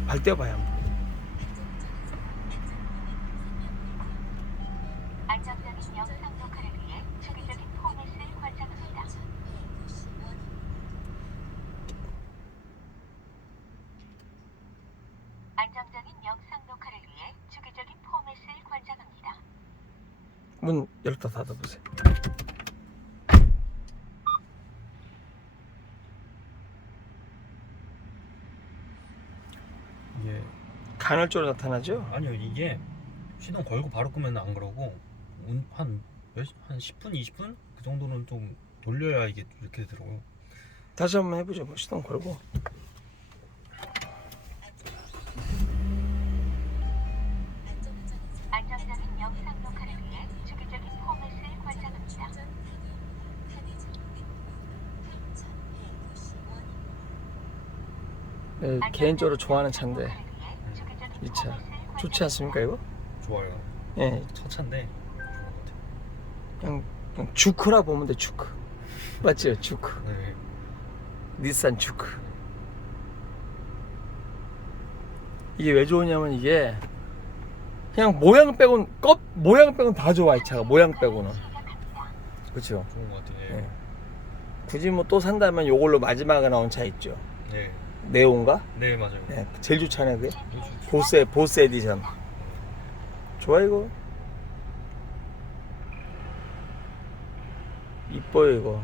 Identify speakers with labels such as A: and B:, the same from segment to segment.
A: 발 떼어봐요 한번.
B: 안정적인 영상 녹화를 위해 주기적인 포맷을 관장합니다. 안정적인 영상 녹화를 위해 주기적인 포맷을 관장합니다.
A: 문 열었다 닫아보세요.
C: 이게
A: 간헐적으로 나타나죠?
C: 아니요, 이게 시동 걸고 바로 끄면 안 그러고 한 10분, 20분 그 정도는 좀 돌려야 이게 이렇게 되더라고요.
A: 다시 한번 해보죠. 뭐 시동 걸고.
B: 안정적인 영상 녹화를 위해 주기적인 포맷을 관장합니다.
A: 네, 개인적으로 좋아하는 차인데 이 차 좋지 않습니까 이거?
C: 좋아요.
A: 예,
C: 첫 차인데
A: 그냥 주크라 보면 돼. 주크 맞죠? 주크.
C: 네.
A: 닛산 주크. 이게 왜 좋으냐면 이게 그냥 모양 빼곤 모양 빼곤 다 좋아. 이 차가 모양 빼고는. 그렇죠.
C: 좋은 것 같아요.
A: 예. 굳이 뭐 또 산다면 요걸로 마지막에 나온 차 있죠.
C: 네.
A: 네온가?
C: 네, 맞아요.
A: 네, 제일 좋잖아요 그게.
C: 요즘
A: 보스 에디션. 좋아 이거. 이뻐요 이거.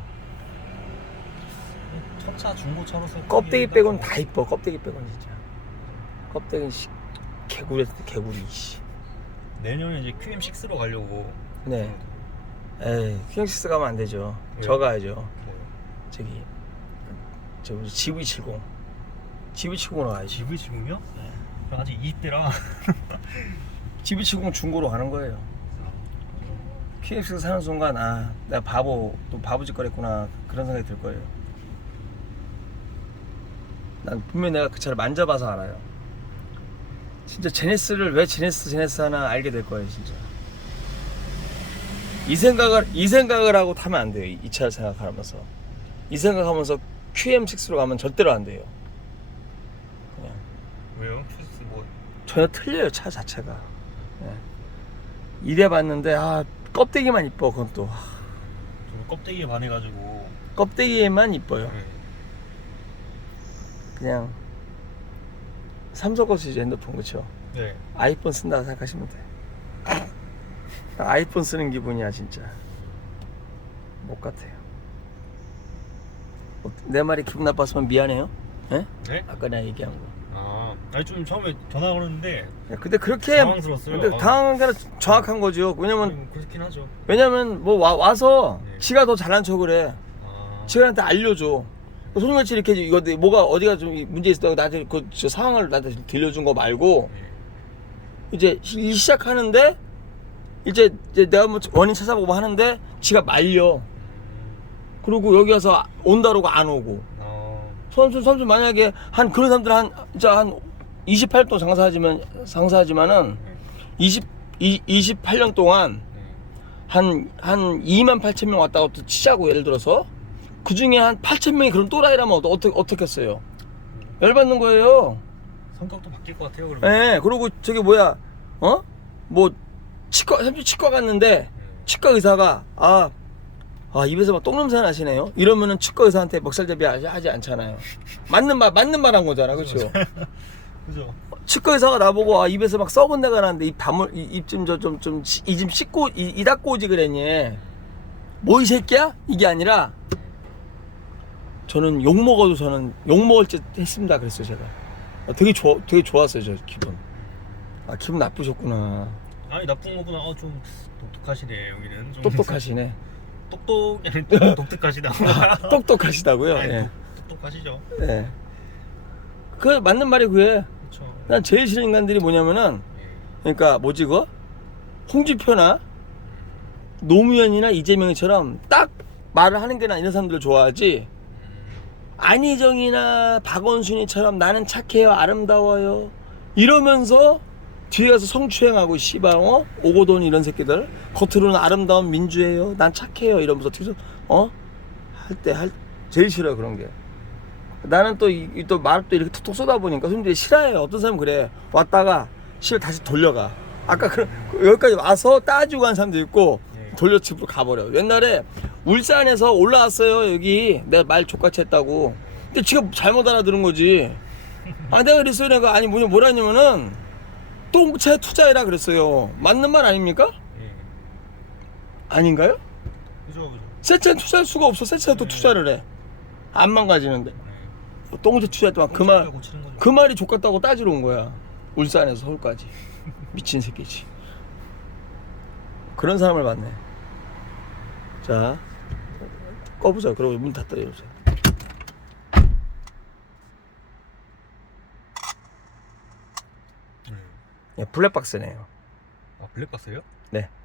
C: 첫차 중고차로서
A: 껍데기 빼곤 다 이뻐. 껍데기 빼곤 진짜. 껍데기 개구리였을 때 개구리. 씨.
C: 내년에 이제 QM6로 가려고.
A: 네. 에이, 휘영식스 가면 안 되죠.
C: 왜요?
A: 저 가야죠.
C: 네.
A: 저기 GV70. GV70으로 가야지.
C: GV70이요?
A: 네.
C: 저 아직 20대라.
A: GV70 중고로 가는 거예요. QX 사는 순간 내가 또 바보짓 거랬구나 그런 생각이 들 거예요. 난 분명히 내가 그 차를 만져봐서 알아요. 진짜 제네스를 왜 제네스 하나 알게 될 거예요 진짜. 이 생각을 하고 타면 안 돼요. 이 차를 생각하면서 이 생각하면서 QM6로 가면 절대로 안 돼요. 그냥
C: 왜요? QS 뭐
A: 전혀 틀려요 차 자체가. 예. 이래봤는데 껍데기만 이뻐. 그건 또
C: 좀 껍데기에 반해가지고.
A: 껍데기에만 이뻐요.
C: 네.
A: 그냥 삼성 거 쓰죠 핸드폰. 그쵸?
C: 네.
A: 아이폰 쓴다고 생각하시면 돼. 딱 아이폰 쓰는 기분이야 진짜. 못 같아요. 내 말이 기분 나빴으면 미안해요. 예?
C: 네?
A: 아까 내가 얘기한 거.
C: 아니 좀 처음에 전화 걸었는데
A: 야, 근데 그렇게
C: 당황스러웠어요.
A: 근데 당황한 게 아니라 정확한 거죠. 왜냐면
C: 그렇긴 하죠.
A: 뭐 와서
C: 네.
A: 지가 더 잘난 척을 해. 지가한테 알려줘. 손님같이 이렇게 이거 뭐가 어디가 좀 문제 있다고 나한테 저 상황을 나한테 들려준 거 말고
C: 네.
A: 이제 일 시작하는데 이제 내가 뭐 원인 찾아보고 하는데 지가 말려. 그리고 여기 와서 온다라고 안 오고. 선수 만약에 그런 사람들 한 28년 장사하지만은 28년 동안 한 2만 8천 명 왔다고 또 치자고. 예를 들어서 그 중에 한 8천 명이 그런 또라이라면 어떻게 했어요? 열받는 거예요.
C: 성격도 바뀔 것 같아요. 그러면.
A: 네. 그리고 저기 뭐야 뭐 치과 갔는데 치과 의사가 입에서 막 똥냄새 나시네요. 이러면은 치과 의사한테 먹살잡이 하지 않잖아요. 맞는 말 한 거잖아. 그렇죠?
C: 그죠.
A: 치과 의사가 나보고 입에서 막 썩은 데가 나는데 입 좀 씻고 이 닦고 오지 그랬니? 뭐 이 새끼야? 이게 아니라 저는 욕 먹을 듯 했습니다. 그랬어요 제가. 되게 좋았어요 저 기분. 기분 나쁘셨구나.
C: 아니 나쁜 거구나. 좀 독특하시네 여기는. 좀
A: 똑똑하시네.
C: 독특하시다.
A: 똑똑하시다고요?
C: 아니,
A: 예.
C: 똑똑하시죠.
A: 네. 그 맞는 말이 그게.
C: 그렇죠.
A: 난 제일 싫은 인간들이 뭐냐면은 그러니까 뭐지 그거? 홍준표나 노무현이나 이재명이처럼 딱 말을 하는 게나 이런 사람들을 좋아하지. 안희정이나 박원순이처럼 나는 착해요 아름다워요 이러면서 뒤에 가서 성추행하고 씨발 오고돈 이런 새끼들 겉으로는 아름다운 민주예요 난 착해요 이러면서 뒤에서 제일 싫어요 그런 게. 나는 또 말을 또 이렇게 툭툭 쏘다 보니까 손님들이 싫어해요. 어떤 사람은 그래. 왔다가 실 다시 돌려가. 아까 여기까지 와서 따지고 간 사람도 있고 돌려 집으로 가버려. 옛날에 울산에서 올라왔어요. 여기 내가 말 족같이 했다고. 근데 지가 잘못 알아들은 거지. 아 내가 그랬어요. 내가 아니 뭐라 했냐면은 똥채 투자해라 그랬어요. 맞는 말 아닙니까?
C: 예.
A: 아닌가요?
C: 그죠.
A: 새 차는 투자할 수가 없어. 새 차에 또 투자를 해. 안 망가지는데. 똥채 투자했더만 그 말이 족같다고 따지러 온 거야. 울산에서 서울까지. 미친 새끼지. 그런 사람을 봤네. 자, 꺼보자. 그러고 문 닫다 열어보세요. 예, 블랙박스네요.
C: 아 블랙박스요?
A: 네.